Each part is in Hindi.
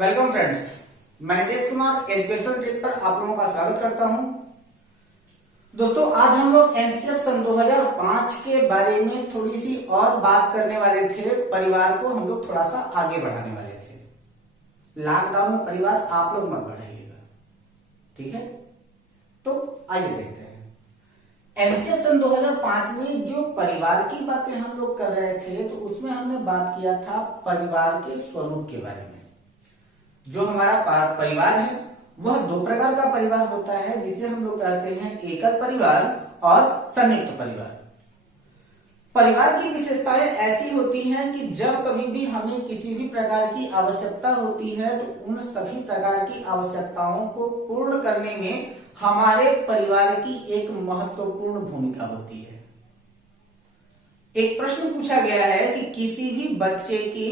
वेलकम फ्रेंड्स, मैं नितेश कुमार एजुकेशन ट्रिप पर आप लोगों का स्वागत करता हूं। दोस्तों, आज हम लोग एनसीएफ सन 2005 के बारे में थोड़ी सी और बात करने वाले थे। परिवार को हम लोग थोड़ा सा आगे बढ़ाने वाले थे। लॉकडाउन में परिवार आप लोग मत बढ़ाइएगा, ठीक है? तो आइए देखते हैं एनसीएफ सन 2005 में जो परिवार की बातें हम लोग कर रहे थे, तो उसमें हमने बात किया था परिवार के स्वरूप के बारे में। जो हमारा परिवार है वह दो प्रकार का परिवार होता है, जिसे हम लोग कहते हैं एकल परिवार और संयुक्त परिवार। परिवार की विशेषताएं ऐसी होती हैं कि जब कभी भी हमें किसी भी प्रकार की आवश्यकता होती है, तो उन सभी प्रकार की आवश्यकताओं को पूर्ण करने में हमारे परिवार की एक महत्वपूर्ण भूमिका होती है। एक प्रश्न पूछा गया है कि किसी भी बच्चे की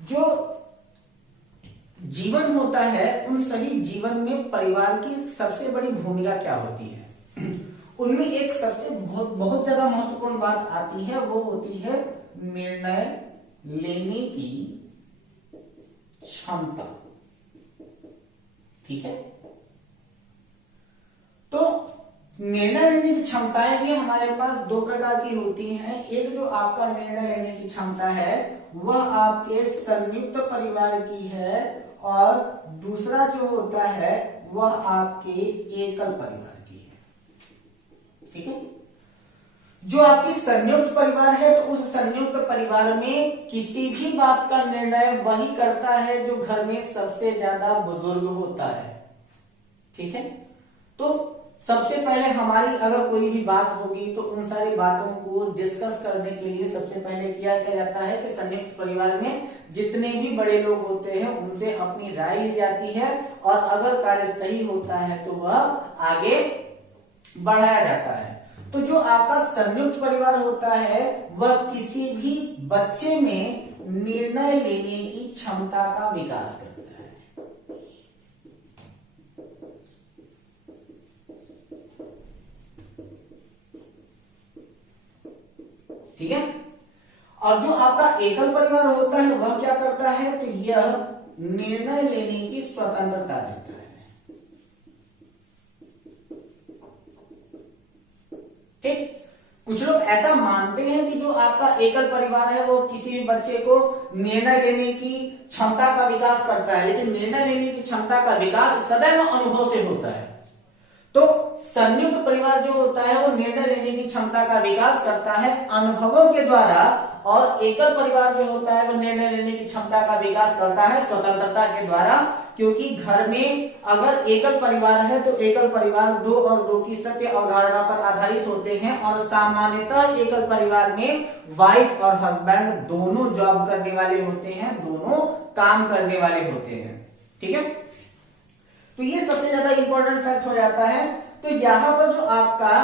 जो जीवन होता है, उन सही जीवन में परिवार की सबसे बड़ी भूमिका क्या होती है? उनमें एक सबसे बहुत ज्यादा महत्वपूर्ण बात आती है, वो होती है निर्णय लेने की क्षमता। ठीक है? तो निर्णय लेने की क्षमताएं भी हमारे पास दो प्रकार की होती हैं। एक जो आपका निर्णय लेने की क्षमता है वह आपके संयुक्त परिवार की है, और दूसरा जो होता है वह आपके एकल परिवार की है। ठीक है? जो आपकी संयुक्त परिवार है, तो उस संयुक्त परिवार में किसी भी बात का निर्णय वही करता है जो घर में सबसे ज्यादा बुजुर्ग होता है। ठीक है? तो सबसे पहले हमारी अगर कोई भी बात होगी, तो उन सारी बातों को डिस्कस करने के लिए सबसे पहले क्या जाता है कि संयुक्त परिवार में जितने भी बड़े लोग होते हैं उनसे अपनी राय ली जाती है, और अगर कार्य सही होता है तो वह आगे बढ़ाया जाता है। तो जो आपका संयुक्त परिवार होता है वह किसी भी बच्चे में निर्णय लेने की क्षमता का विकास करता है। ठीक है? और जो आपका एकल परिवार होता है वह क्या करता है, तो यह निर्णय लेने की स्वतंत्रता देता है। ठीक? कुछ लोग ऐसा मानते हैं कि जो आपका एकल परिवार है वो किसी भी बच्चे को निर्णय लेने की क्षमता का विकास करता है, लेकिन निर्णय लेने की क्षमता का विकास सदैव अनुभव से होता है। तो संयुक्त परिवार जो होता है वो निर्णय लेने की क्षमता का विकास करता है अनुभवों के द्वारा, और एकल परिवार जो होता है वो निर्णय लेने की क्षमता का विकास करता है स्वतंत्रता के द्वारा। क्योंकि घर में अगर एकल परिवार है तो एकल परिवार 2 और 2 की सत्य अवधारणा पर आधारित होते हैं, और सामान्यतः एकल परिवार में वाइफ और हस्बैंड दोनों जॉब करने वाले होते हैं, दोनों काम करने वाले होते हैं। ठीक है? तो ये सबसे ज्यादा इंपॉर्टेंट फैक्ट हो जाता है। तो यहां पर जो आपका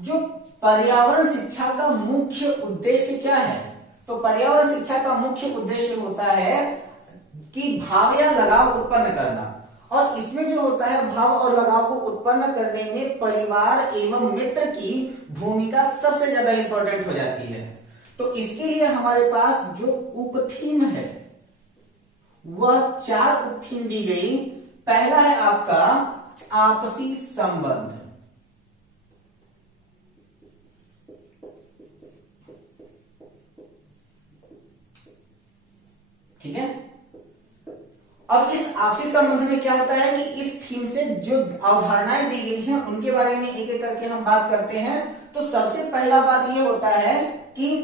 जो पर्यावरण शिक्षा का मुख्य उद्देश्य क्या है, तो पर्यावरण शिक्षा का मुख्य उद्देश्य होता है कि भाव या लगाव उत्पन्न करना, और इसमें जो होता है भाव और लगाव को उत्पन्न करने में परिवार एवं मित्र की भूमिका सबसे ज्यादा इंपॉर्टेंट हो जाती है। तो इसके लिए हमारे पास जो उपथीम है वह 4 उपथीम दी गई। पहला है आपका आपसी संबंध। ठीक है? अब इस आपसी संबंध में क्या होता है कि इस थीम से जो अवधारणाएं दी गई हैं उनके बारे में एक एक करके हम बात करते हैं। तो सबसे पहला बात ये होता है कि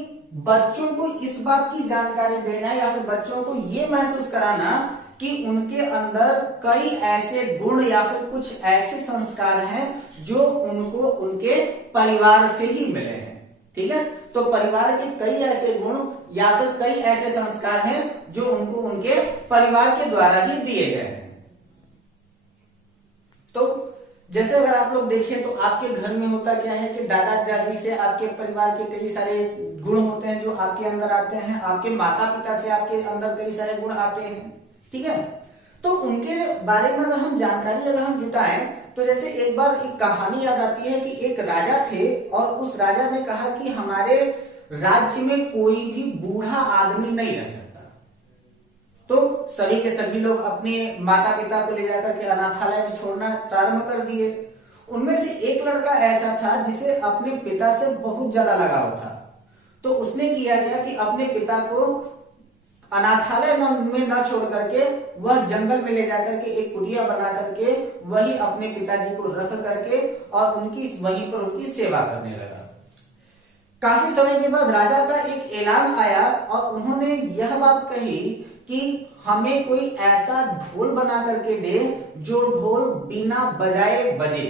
बच्चों को इस बात की जानकारी देना, या फिर बच्चों को ये महसूस कराना कि उनके अंदर कई ऐसे गुण या फिर कुछ ऐसे संस्कार हैं जो उनको उनके परिवार से ही मिले हैं। ठीक है? तो परिवार के कई ऐसे गुण या फिर कई ऐसे संस्कार हैं जो उनको उनके परिवार के द्वारा ही दिए गए हैं। तो जैसे अगर आप लोग देखें तो आपके घर में होता क्या है कि दादा दादी से आपके परिवार के कई सारे गुण होते हैं जो आपके अंदर आते हैं, आपके माता पिता से आपके अंदर कई सारे गुण आते हैं। ठीक है? तो उनके बारे में अगर हम जानकारी अगर हम जुटाएं, तो जैसे एक बार एक कहानी याद आती है कि एक राजा थे, और उस राजा ने कहा कि हमारे राज्य में कोई भी बूढ़ा आदमी नहीं रह सकता। तो सभी के सभी लोग अपने माता पिता को ले जाकर के अनाथालय में छोड़ना प्रारंभ कर दिए। उनमें से एक लड़का ऐसा था जिसे अपने पिता से बहुत ज्यादा लगाव था, तो उसने किया क्या कि अपने पिता को अनाथालय में न छोड़ करके वह जंगल में ले जाकर के एक कुटिया बना करके वही अपने पिताजी को रख करके और वहीं पर उनकी सेवा करने लगा। काफी समय के बाद राजा का एक ऐलान आया और उन्होंने यह बात कही कि हमें कोई ऐसा ढोल बना करके दे जो ढोल बिना बजाए बजे।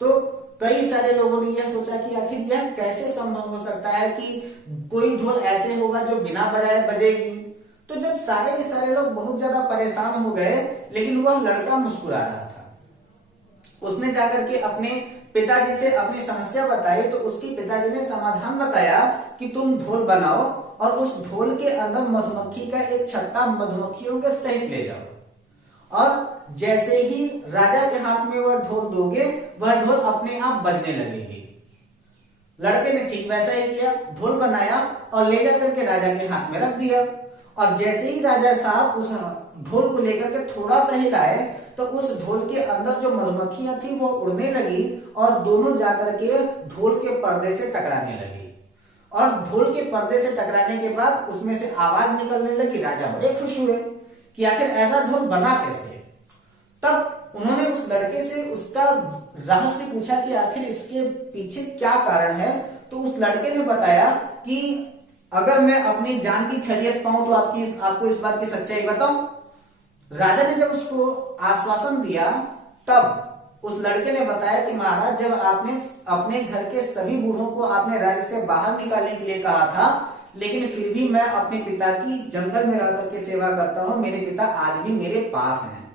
तो कई सारे लोगों ने यह सोचा कि आखिर यह कैसे संभव हो सकता है कि कोई ढोल ऐसे होगा जो बिना बजाए बजेगी। तो जब सारे के सारे लोग बहुत ज्यादा परेशान हो गए, लेकिन वह लड़का मुस्कुरा रहा था। उसने जाकर के अपने पिताजी से अपनी समस्या बताई, तो उसके पिताजी ने समाधान बताया कि तुम ढोल बनाओ और उस ढोल के अंदर मधुमक्खी का एक छत्ता मधुमक्खियों के सहित ले जाओ, और जैसे ही राजा के हाथ में वह ढोल दोगे वह ढोल अपने आप बजने लगेगी। लड़के ने ठीक वैसा ही किया, ढोल बनाया और ले जाकर के राजा के हाथ में रख दिया। और जैसे ही राजा साहब उस ढोल को लेकर के थोड़ा सा हिलाए तो उस ढोल के अंदर जो मधुमक्खियां थी वो उड़ने लगी और दोनों जाकर के ढोल के पर्दे से टकराने लगी। और ढोल के पर्दे से टकराने के बाद उसमें से आवाज निकलने लगी। राजा बड़े खुश हुए कि आखिर ऐसा ढोल बना कैसे। तब उन्होंने उस लड़के से उसका रहस्य पूछा कि आखिर इसके पीछे क्या कारण है। तो उस लड़के ने बताया कि अगर मैं अपनी जान की खैरियत पाऊं तो आपको इस बात की सच्चाई बताऊं। राजा ने जब उसको आश्वासन दिया तब उस लड़के ने बताया कि महाराज, जब आपने अपने घर के सभी बूढ़ों को आपने राज्य से बाहर निकालने के लिए कहा था, लेकिन फिर भी मैं अपने पिता की जंगल में रह करके सेवा करता हूं। मेरे पिता आज भी मेरे पास हैं।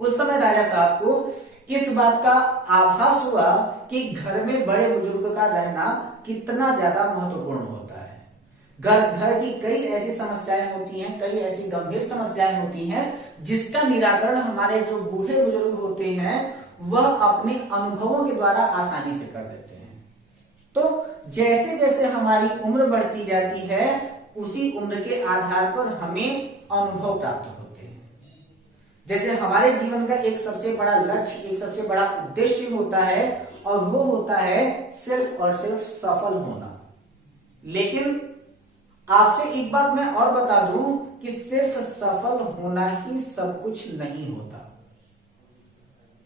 उस समय राजा साहब को इस बात का आभास हुआ कि घर में बड़े बुजुर्ग का रहना कितना ज्यादा महत्वपूर्ण होता है। घर की कई ऐसी समस्याएं होती हैं, कई ऐसी गंभीर समस्याएं होती हैं जिसका निराकरण हमारे जो बूढ़े बुजुर्ग होते हैं वह अपने अनुभवों के द्वारा आसानी से कर देते हैं। तो जैसे जैसे हमारी उम्र बढ़ती जाती है उसी उम्र के आधार पर हमें अनुभव प्राप्त होते हैं। जैसे हमारे जीवन का एक सबसे बड़ा लक्ष्य, एक सबसे बड़ा उद्देश्य होता है और वो होता है सिर्फ और सिर्फ सफल होना। लेकिन आपसे एक बात मैं और बता दूं कि सिर्फ सफल होना ही सब कुछ नहीं होता।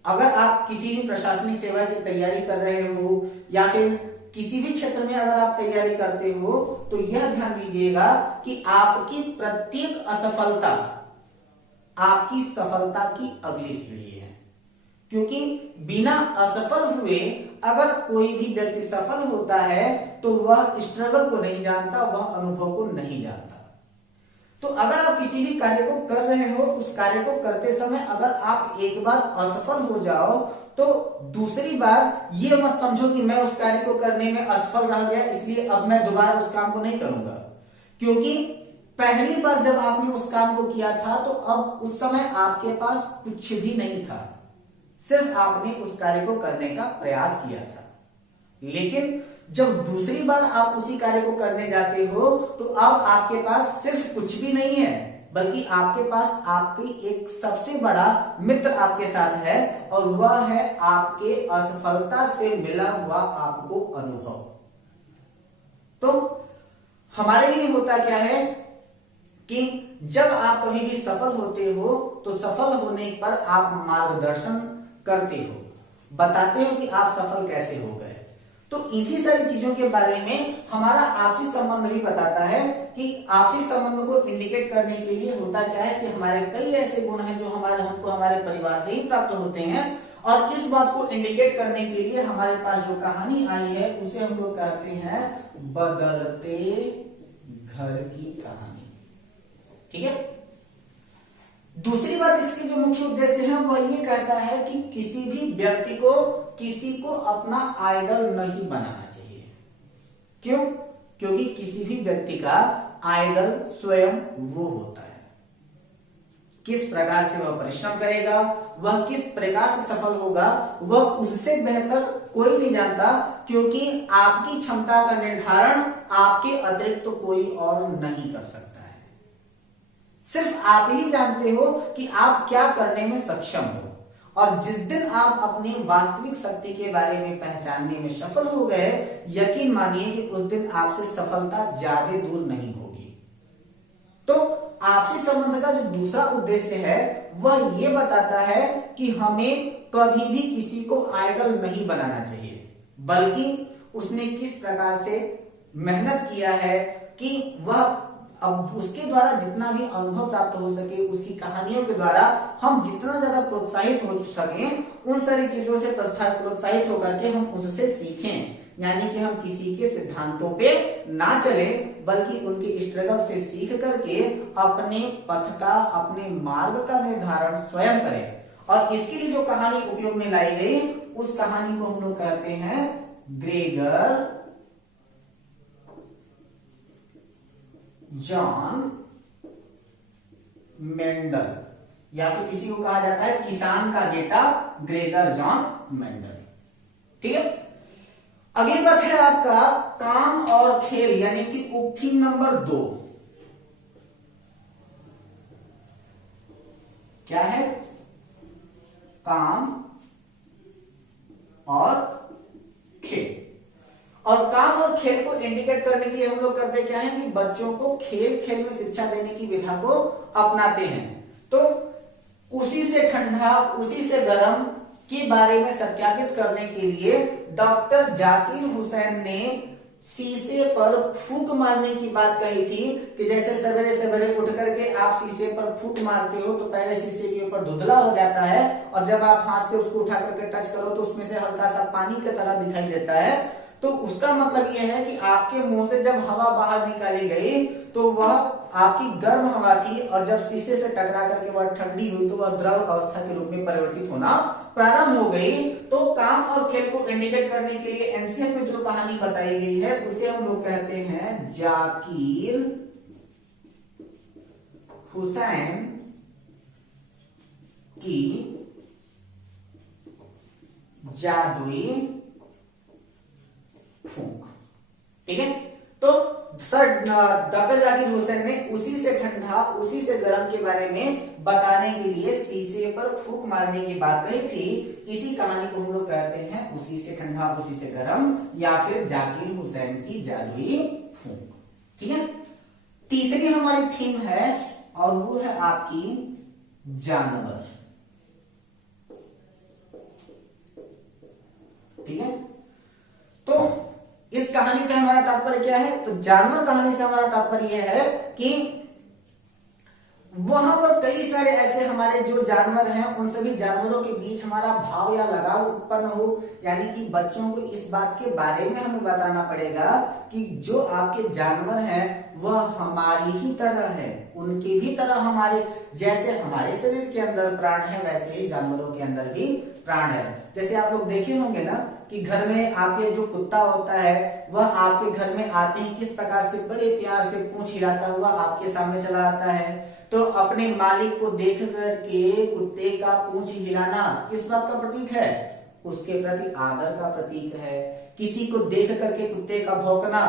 अगर आप किसी भी प्रशासनिक सेवा की तैयारी कर रहे हो या फिर किसी भी क्षेत्र में अगर आप तैयारी करते हो तो यह ध्यान दीजिएगा कि आपकी प्रत्येक असफलता आपकी सफलता की अगली सीढ़ी है। क्योंकि बिना असफल हुए अगर कोई भी व्यक्ति सफल होता है तो वह स्ट्रगल को नहीं जानता, वह अनुभव को नहीं जानता। तो अगर आप किसी भी कार्य को कर रहे हो, उस कार्य को करते समय अगर आप एक बार असफल हो जाओ तो दूसरी बार ये मत समझो कि मैं उस कार्य को करने में असफल रह गया इसलिए अब मैं दोबारा उस काम को नहीं करूंगा। क्योंकि पहली बार जब आपने उस काम को किया था तो अब उस समय आपके पास कुछ भी नहीं था, सिर्फ आपने उस कार्य को करने का प्रयास किया था। लेकिन जब दूसरी बार आप उसी कार्य को करने जाते हो तो अब आपके पास सिर्फ कुछ भी नहीं है बल्कि आपके पास आपकी एक सबसे बड़ा मित्र आपके साथ है और वह है आपके असफलता से मिला हुआ आपको अनुभव। तो हमारे लिए होता क्या है कि जब आप कभी भी सफल होते हो तो सफल होने पर आप मार्गदर्शन करते हो, बताते हो कि आप सफल कैसे हो गए। तो इन्हीं सारी चीजों के बारे में हमारा आपसी संबंध भी बताता है कि आपसी संबंध को इंडिकेट करने के लिए होता क्या है कि हमारे कई ऐसे गुण हैं जो हमको हमारे परिवार से ही प्राप्त होते हैं। और इस बात को इंडिकेट करने के लिए हमारे पास जो कहानी आई है उसे हम लोग कहते हैं बदलते घर की कहानी। ठीक है। दूसरी बात इसके जो मुख्य उद्देश्य है वह ये कहता है कि किसी भी व्यक्ति को किसी को अपना आइडल नहीं बनाना चाहिए। क्यों? क्योंकि किसी भी व्यक्ति का आइडल स्वयं वो होता है। किस प्रकार से वह परिश्रम करेगा, वह किस प्रकार से सफल होगा, वह उससे बेहतर कोई नहीं जानता। क्योंकि आपकी क्षमता का निर्धारण आपके अतिरिक्त तो कोई और नहीं कर सकता है। सिर्फ आप ही जानते हो कि आप क्या करने में सक्षम हो। और जिस दिन आप अपनी वास्तविक शक्ति के बारे में पहचानने में सफल हो गए, यकीन मानिए कि उस दिन आपसे सफलता ज्यादा दूर नहीं होगी। तो आपसी संबंध का जो दूसरा उद्देश्य है वह ये बताता है कि हमें कभी भी किसी को आइडल नहीं बनाना चाहिए, बल्कि उसने किस प्रकार से मेहनत किया है कि वह अब उसके द्वारा जितना भी अनुभव प्राप्त हो सके, उसकी कहानियों के द्वारा हम जितना ज्यादा प्रोत्साहित हो सके, उन सारी चीजों से प्रोत्साहित होकर के हम उससे सीखें। यानी कि हम किसी के सिद्धांतों पे ना चले, बल्कि उनके स्ट्रगल से सीख करके अपने पथ का, अपने मार्ग का निर्धारण स्वयं करें। और इसके लिए जो कहानी उपयोग में लाई गई, उस कहानी को हम लोग कहते हैं ग्रेगर जॉन मेंडल, या फिर किसी को कहा जाता है किसान का बेटा ग्रेगर जॉन मेंडल। ठीक है, अगली बात है आपका काम और खेल, यानी कि उपथीम नंबर 2 क्या है? काम और खेल। और काम और खेल को इंडिकेट करने के लिए हम लोग करते क्या है कि बच्चों को खेल खेल में शिक्षा देने की विधा को अपनाते हैं। तो उसी से ठंडा, उसी से गर्म के बारे में सत्यापित करने के लिए डॉक्टर जाकिर हुसैन ने शीशे पर फूंक मारने की बात कही थी कि जैसे सवेरे सवेरे उठ करके आप शीशे पर फूंक मारते हो तो पहले शीशे के ऊपर धुंधला हो जाता है, और जब आप हाथ से उसको उठा करके टच करो तो उसमें से हल्का सा पानी की तरह दिखाई देता है। तो उसका मतलब यह है कि आपके मुंह से जब हवा बाहर निकाली गई तो वह आपकी गर्म हवा थी, और जब शीशे से टकरा करके वह ठंडी हुई तो वह द्रव अवस्था के रूप में परिवर्तित होना प्रारंभ हो गई। तो काम और खेल को इंडिकेट करने के लिए एनसीएफ में जो कहानी बताई गई है उसे हम लोग कहते हैं जाकिर हुसैन की जादुई फूंक। ठीक है, तो सर डॉक्टर जाकिर हुसैन ने उसी से ठंडा, उसी से गर्म के बारे में बताने के लिए शीशे पर फूंक मारने की बात कही थी। इसी कहानी को हम लोग कहते हैं उसी से ठंडा, उसी से गर्म, या फिर जाकिर हुसैन की जादुई फूंक। ठीक है, तीसरी हमारी थीम है और वो है आपकी जानवर। ठीक है, तो इस कहानी से हमारा तात्पर्य क्या है? तो जानवर कहानी से हमारा तात्पर्य यह है कि वहां पर कई सारे ऐसे हमारे जो जानवर हैं, उन सभी जानवरों के बीच हमारा भाव या लगाव उत्पन्न हो। यानी कि बच्चों को इस बात के बारे में हमें बताना पड़ेगा कि जो आपके जानवर हैं वह हमारी ही तरह है, उनके भी तरह हमारे जैसे हमारे शरीर के अंदर प्राण है, वैसे ही जानवरों के अंदर भी प्राण है। जैसे आप लोग देखे होंगे ना कि घर में आपके जो कुत्ता होता है वह आपके घर में आते ही किस प्रकार से बड़े प्यार से पूंछ हिलाता हुआ आपके सामने चला आता है। तो अपने मालिक को देख करके कुत्ते का पूंछ हिलाना किस बात का प्रतीक है? उसके प्रति आदर का प्रतीक है। किसी को देख करके कुत्ते का भौंकना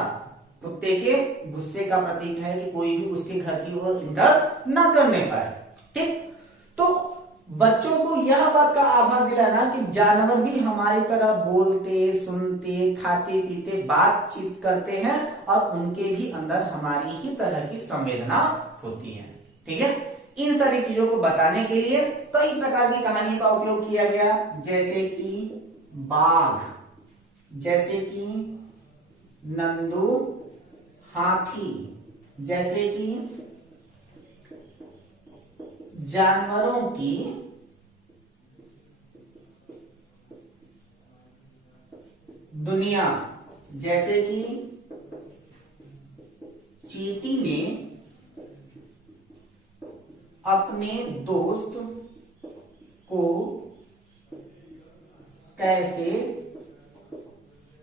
कुत्ते के गुस्से का प्रतीक है कि कोई भी उसके घर की ओर इंटर ना करने पाए। ठीक, तो बच्चों को यह बात का आभास दिलाना कि जानवर भी हमारी तरह बोलते, सुनते, खाते पीते, बातचीत करते हैं और उनके भी अंदर हमारी ही तरह की संवेदना होती है। ठीक है, इन सारी चीजों को बताने के लिए कई प्रकार की कहानी का उपयोग किया गया, जैसे कि बाघ, जैसे कि नंदू हाथी, जैसे कि जानवरों की दुनिया, जैसे कि चींटी ने अपने दोस्त को कैसे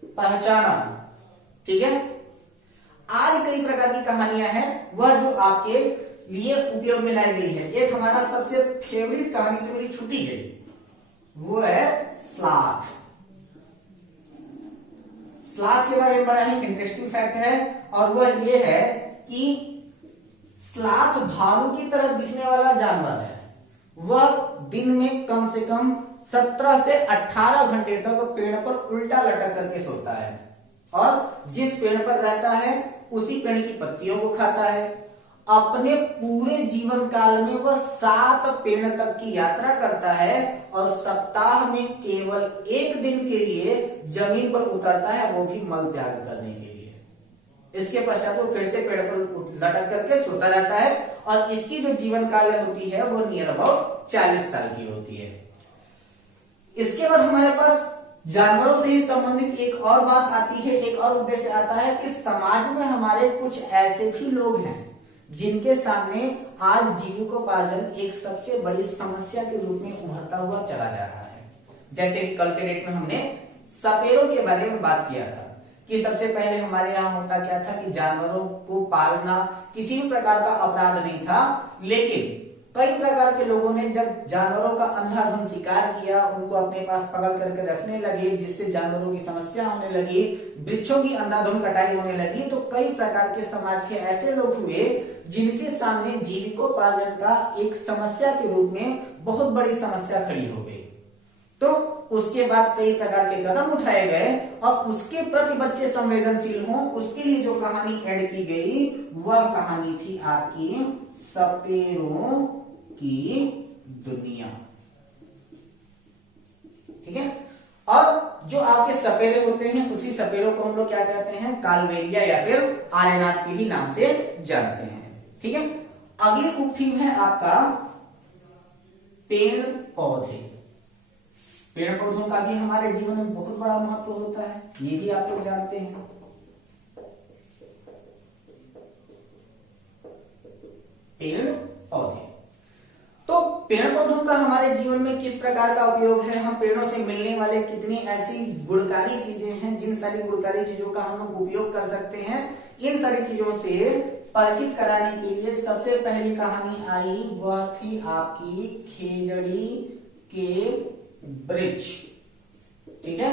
पहचाना। ठीक है, आज कई प्रकार की कहानियां हैं वह जो आपके लिए उपयोग में लाई गई है। एक हमारा सबसे फेवरेट कहानी तो मेरी छुट्टी गई, वो है स्लॉथ। स्लॉथ के बारे में बड़ा ही इंटरेस्टिंग फैक्ट है और वह ये है कि स्लॉथ भालू की तरह दिखने वाला जानवर है। वह दिन में कम से कम 17 से 18 घंटे तक पेड़ पर उल्टा लटक करके सोता है और जिस पेड़ पर रहता है उसी पेड़ की पत्तियों को खाता है। अपने पूरे जीवन काल में वह 7 पेड़ तक की यात्रा करता है और सप्ताह में केवल 1 दिन के लिए जमीन पर उतरता है, वो भी मल त्याग करने के लिए। इसके पश्चात वो फिर से पेड़ पर लटक करके सोता रहता है और इसकी जो जीवन काल होती है वो नियर अबाउट 40 साल की होती है। इसके बाद हमारे पास जानवरों से ही संबंधित एक और बात आती है, एक और उद्देश्य आता है कि समाज में हमारे कुछ ऐसे भी लोग हैं जिनके सामने आज जीविकोपार्जन एक सबसे बड़ी समस्या के रूप में उभरता हुआ चला जा रहा है। जैसे कल के डेट में हमने सपेरों के बारे में बात किया था कि सबसे पहले हमारे यहाँ होता क्या था कि जानवरों को पालना किसी भी प्रकार का अपराध नहीं था, लेकिन कई प्रकार के लोगों ने जब जानवरों का अंधाधुंध शिकार किया, उनको अपने पास पकड़ करके रखने लगे, जिससे जानवरों की समस्या होने लगी, वृक्षों की अंधाधुंध कटाई होने लगी, तो कई प्रकार के समाज के ऐसे लोग हुए जिनके सामने जीविकोपार्जन का एक समस्या के रूप में बहुत बड़ी समस्या खड़ी हो गई। तो उसके बाद कई प्रकार के कदम उठाए गए और उसके प्रति बच्चे संवेदनशील हों, उसके लिए जो कहानी ऐड की गई वह कहानी थी आपकी सपेरों की दुनिया। ठीक है। और जो आपके सपेरे होते हैं उसी सपेरों को हम लोग क्या कहते हैं, कालबेलिया या फिर आर्यनाथ के ही नाम से जानते हैं। ठीक है। अगली उप थीम है आपका पेड़ पौधे। पेड़ पौधों का भी हमारे जीवन में बहुत बड़ा महत्व होता है, ये भी आप लोग जानते हैं। पेड़ पौधे, तो पेड़ पौधों का हमारे जीवन में किस प्रकार का उपयोग है, हम पेड़ों से मिलने वाले कितनी ऐसी गुणकारी चीजें हैं, जिन सारी गुणकारी चीजों का हम लोग उपयोग कर सकते हैं, इन सारी चीजों से परिचित कराने के लिए सबसे पहली कहानी आई वह थी आपकी खेजड़ी के वृक्ष। ठीक है।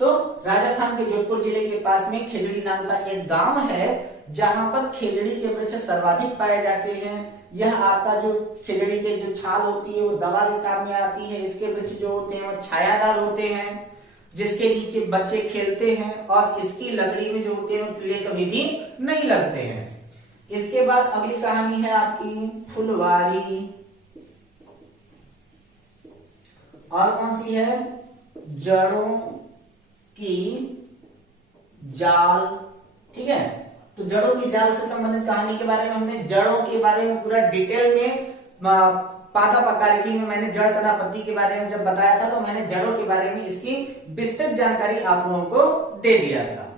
तो राजस्थान के जोधपुर जिले के पास में खेजड़ी नाम का एक गांव है जहां पर खेजड़ी के वृक्ष सर्वाधिक पाए जाते हैं। यह आपका जो खेजड़ी के जो छाल होती है वो दवा के काम में आती है। इसके वृक्ष जो होते हैं वो छायादार होते हैं, जिसके नीचे बच्चे खेलते हैं और इसकी लकड़ी में जो होते हैं वो कीड़े कभी भी नहीं लगते हैं। इसके बाद अगली कहानी है आपकी फुलवारी, और कौन सी है, जड़ों की जाल। ठीक है। तो जड़ों की जाल से संबंधित कहानी के बारे में हमने जड़ों के बारे में पूरा डिटेल में पादा पकारिकी में मैंने जड़ तथा पत्ती के बारे में जब बताया था, तो मैंने जड़ों के बारे में इसकी विस्तृत जानकारी आप लोगों को दे दिया था।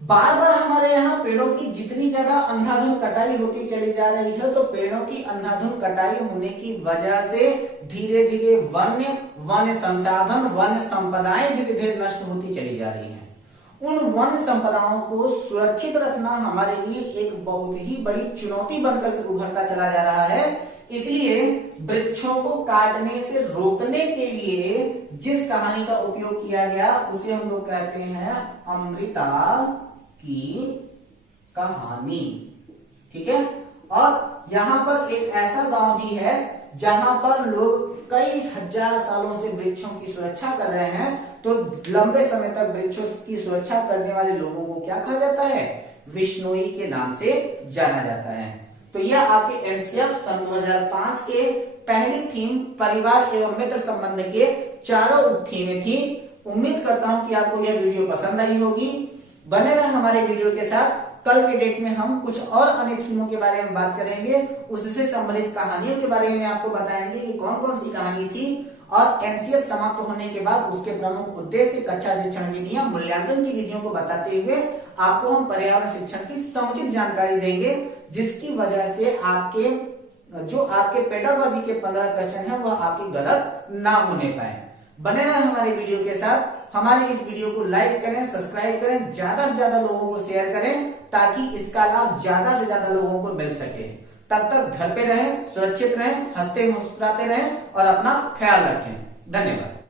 बार बार हमारे यहाँ पेड़ों की जितनी ज्यादा अंधाधुंध कटाई होती चली जा रही है, तो पेड़ों की अंधाधुंध कटाई होने की वजह से धीरे धीरे वन्य संसाधन, वन्य संपदाएं धीरे धीरे नष्ट होती चली जा रही हैं। उन वन्य संपदाओं को सुरक्षित रखना हमारे लिए एक बहुत ही बड़ी चुनौती बनकर के उभरता चला जा रहा है। इसलिए वृक्षों को काटने से रोकने के लिए जिस कहानी का उपयोग किया गया उसे हम लोग कहते हैं अमृता की कहानी। ठीक है। और यहाँ पर एक ऐसा गांव भी है जहां पर लोग कई हजार सालों से वृक्षों की सुरक्षा कर रहे हैं। तो लंबे समय तक वृक्षों की सुरक्षा करने वाले लोगों को क्या कहा जाता है, विश्नोई के नाम से जाना जाता है। तो यह आपके एनसीएफ सन 2005 के पहली थीम परिवार एवं मित्र संबंध के चारों उप थीमें थी। उम्मीद करता हूं कि आपको यह वीडियो पसंद आई होगी। बने रहे हमारे वीडियो के साथ। कल के डेट में हम कुछ और अन्य थीमों के बारे में बात करेंगे, उससे संबंधित कहानियों के बारे में आपको बताएंगे कि कौन कौन सी कहानी थी, और एनसीएफ समाप्त होने के बाद उसके प्रमुख उद्देश्य, कक्षा शिक्षण विधियां, मूल्यांकन की विधियों को बताते हुए आपको हम पर्यावरण शिक्षण की समुचित जानकारी देंगे, जिसकी वजह से आपके पेडागॉजी के 15 क्वेश्चन है वह आपके गलत ना होने पाए। बने रहे हमारे वीडियो के साथ। हमारे इस वीडियो को लाइक करें, सब्सक्राइब करें, ज्यादा से ज्यादा लोगों को शेयर करें ताकि इसका लाभ ज्यादा से ज्यादा लोगों को मिल सके। तब तक घर पे रहें, सुरक्षित रहें, हंसते मुस्कुराते रहें और अपना ख्याल रखें। धन्यवाद।